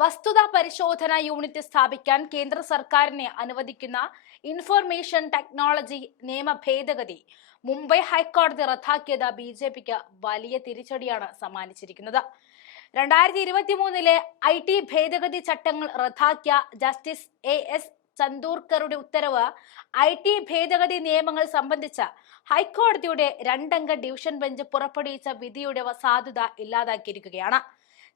വസ്തുതാ പരിശോധന യൂണിറ്റ് സ്ഥാപിക്കാൻ കേന്ദ്ര സർക്കാരിനെ അനുവദിക്കുന്ന ഇൻഫർമേഷൻ ടെക്നോളജി നിയമ ഭേദഗതി. മുംബൈ ഹൈക്കോടതി റദ്ദാക്കിയത് ബി ജെ പിക്ക് വലിയ തിരിച്ചടിയാണ് സമ്മാനിച്ചിരിക്കുന്നത്. രണ്ടായിരത്തി ഇരുപത്തി മൂന്നിലെ ഐ ടി ഭേദഗതി ചട്ടങ്ങൾ റദ്ദാക്കിയ ജസ്റ്റിസ് എ എസ് ചന്ദൂർക്കറുടെ ഉത്തരവ് ഐ ടി ഭേദഗതി നിയമങ്ങൾ സംബന്ധിച്ച ഹൈക്കോടതിയുടെ രണ്ടംഗ ഡിവിഷൻ ബെഞ്ച് പുറപ്പെടുവിച്ച വിധിയുടെ സാധുത ഇല്ലാതാക്കിയിരിക്കുകയാണ്.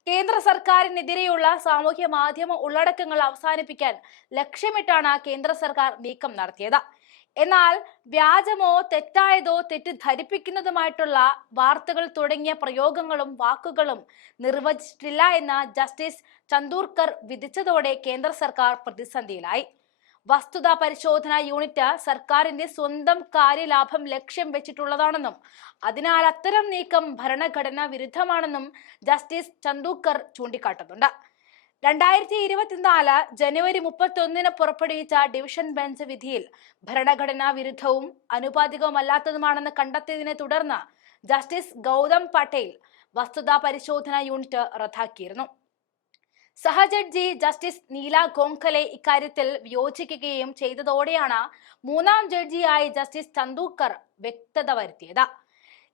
കേന്ദ്ര സർക്കാരിനെതിരെയുള്ള സാമൂഹ്യ മാധ്യമ ഉള്ളടക്കങ്ങൾ അവസാനിപ്പിക്കാൻ ലക്ഷ്യമിട്ടാണ് കേന്ദ്ര സർക്കാർ നീക്കം നടത്തിയത്. എന്നാൽ വ്യാജമോ തെറ്റായതോ തെറ്റിദ്ധരിപ്പിക്കുന്നതുമായിട്ടുള്ള വാർത്തകൾ തുടങ്ങിയ പ്രയോഗങ്ങളും വാക്കുകളും നിർവചിച്ചിട്ടില്ല എന്ന് ജസ്റ്റിസ് ചന്ദൂർക്കർ വിധിച്ചതോടെ കേന്ദ്ര സർക്കാർ പ്രതിസന്ധിയിലായി. വസ്തുതാ പരിശോധന യൂണിറ്റ് സർക്കാരിന്റെ സ്വന്തം കാര്യലാഭം ലക്ഷ്യം വെച്ചിട്ടുള്ളതാണെന്നും അതിനാൽ അത്തരം നീക്കം ഭരണഘടനാ വിരുദ്ധമാണെന്നും ജസ്റ്റിസ് ചന്ദൂക്കർ ചൂണ്ടിക്കാട്ടുന്നുണ്ട്. രണ്ടായിരത്തി ഇരുപത്തിനാല് ജനുവരി മുപ്പത്തി ഒന്നിന് പുറപ്പെടുവിച്ച ഡിവിഷൻ ബെഞ്ച് വിധിയിൽ ഭരണഘടനാ വിരുദ്ധവും അനുപാതികവുമല്ലാത്തതുമാണെന്ന് കണ്ടെത്തിയതിനെ തുടർന്ന് ജസ്റ്റിസ് ഗൗതം പട്ടേൽ വസ്തുതാ പരിശോധന യൂണിറ്റ് റദ്ദാക്കിയിരുന്നു. സഹജഡ്ജി ജസ്റ്റിസ് നീല ഗോങ്കലെ ഇക്കാര്യത്തിൽ വിയോജിക്കുകയും ചെയ്തതോടെയാണ് മൂന്നാം ജഡ്ജിയായി ജസ്റ്റിസ് ചന്ദൂക്കർ വ്യക്തത വരുത്തിയത്.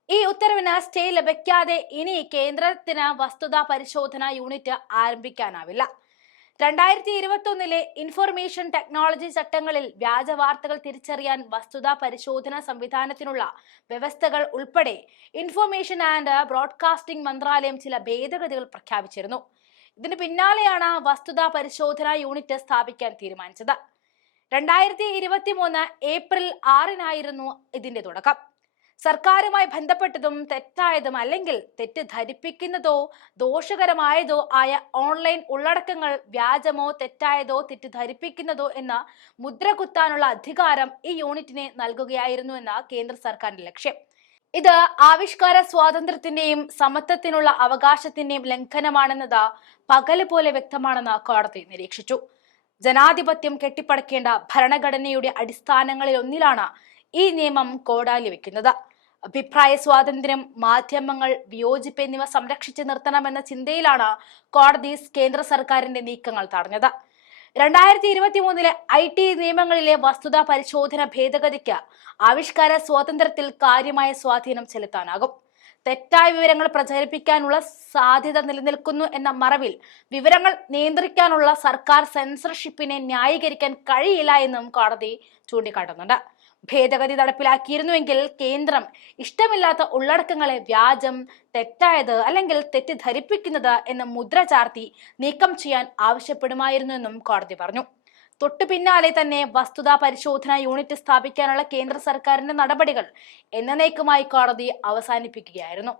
ഈ ഉത്തരവിന് സ്റ്റേ ലഭിക്കാതെ ഇനി കേന്ദ്രത്തിന് വസ്തുതാ പരിശോധന യൂണിറ്റ് ആരംഭിക്കാനാവില്ല. രണ്ടായിരത്തി ഇരുപത്തി ഒന്നിലെ ഇൻഫർമേഷൻ ടെക്നോളജി ചട്ടങ്ങളിൽ വ്യാജ വാർത്തകൾ തിരിച്ചറിയാൻ വസ്തുതാ പരിശോധന സംവിധാനത്തിനുള്ള വ്യവസ്ഥകൾ ഉൾപ്പെടെ ഇൻഫർമേഷൻ ആൻഡ് ബ്രോഡ്കാസ്റ്റിംഗ് മന്ത്രാലയം ചില ഭേദഗതികൾ പ്രഖ്യാപിച്ചിരുന്നു. ഇതിന് പിന്നാലെയാണ് വസ്തുതാ പരിശോധനാ യൂണിറ്റ് സ്ഥാപിക്കാൻ തീരുമാനിച്ചത്. രണ്ടായിരത്തി ഇരുപത്തി മൂന്ന് ഏപ്രിൽ ആറിനായിരുന്നു ഇതിന്റെ തുടക്കം. സർക്കാരുമായി ബന്ധപ്പെട്ടതും തെറ്റായതും അല്ലെങ്കിൽ തെറ്റ് ധരിപ്പിക്കുന്നതോ ദോഷകരമായതോ ആയ ഓൺലൈൻ ഉള്ളടക്കങ്ങൾ വ്യാജമോ തെറ്റായതോ തെറ്റിദ്ധരിപ്പിക്കുന്നതോ എന്ന മുദ്ര കുത്താനുള്ള അധികാരം ഈ യൂണിറ്റിനെ നൽകുകയായിരുന്നു എന്ന കേന്ദ്ര സർക്കാരിന്റെ ലക്ഷ്യം. ഇത് ആവിഷ്കാര സ്വാതന്ത്ര്യത്തിന്റെയും സമത്വത്തിനുള്ള അവകാശത്തിന്റെയും ലംഘനമാണെന്നത് പകൽ പോലെ വ്യക്തമാണെന്ന് കോടതി നിരീക്ഷിച്ചു. ജനാധിപത്യം കെട്ടിപ്പടക്കേണ്ട ഭരണഘടനയുടെ അടിസ്ഥാനങ്ങളിൽ ഒന്നിലാണ് ഈ നിയമം കോടാലി വെക്കുന്നത്. അഭിപ്രായ സ്വാതന്ത്ര്യം മാധ്യമങ്ങൾ വിയോജിപ്പ് എന്നിവ സംരക്ഷിച്ചു നിർത്തണമെന്ന ചിന്തയിലാണ് കോടതി കേന്ദ്ര സർക്കാരിന്റെ നീക്കങ്ങൾ തടഞ്ഞത്. രണ്ടായിരത്തി ഇരുപത്തി മൂന്നിലെ ഐ ടി നിയമങ്ങളിലെ വസ്തുതാ പരിശോധന ഭേദഗതിക്ക് ആവിഷ്കാര സ്വാതന്ത്ര്യത്തിൽ കാര്യമായ സ്വാധീനം ചെലുത്താനാകും. തെറ്റായ വിവരങ്ങൾ പ്രചരിപ്പിക്കാനുള്ള സാധ്യത നിലനിൽക്കുന്നു എന്ന മറവിൽ വിവരങ്ങൾ നിയന്ത്രിക്കാനുള്ള സർക്കാർ സെൻസർഷിപ്പിനെ ന്യായീകരിക്കാൻ കഴിയില്ല എന്നും കോടതി ചൂണ്ടിക്കാട്ടുന്നുണ്ട്. ഭേദഗതി നടപ്പിലാക്കിയിരുന്നുവെങ്കിൽ കേന്ദ്രം ഇഷ്ടമില്ലാത്ത ഉള്ളടക്കങ്ങളെ വ്യാജം തെറ്റായത് അല്ലെങ്കിൽ തെറ്റിദ്ധരിപ്പിക്കുന്നത് എന്ന മുദ്ര ചാർത്തി നീക്കം ചെയ്യാൻ ആവശ്യപ്പെടുമായിരുന്നുവെന്നും കോടതി പറഞ്ഞു. തൊട്ടു പിന്നാലെ തന്നെ വസ്തുതാ പരിശോധന യൂണിറ്റ് സ്ഥാപിക്കാനുള്ള കേന്ദ്ര സർക്കാരിന്റെ നടപടികൾ എന്നേക്കുമായി കോടതി അവസാനിപ്പിക്കുകയായിരുന്നു.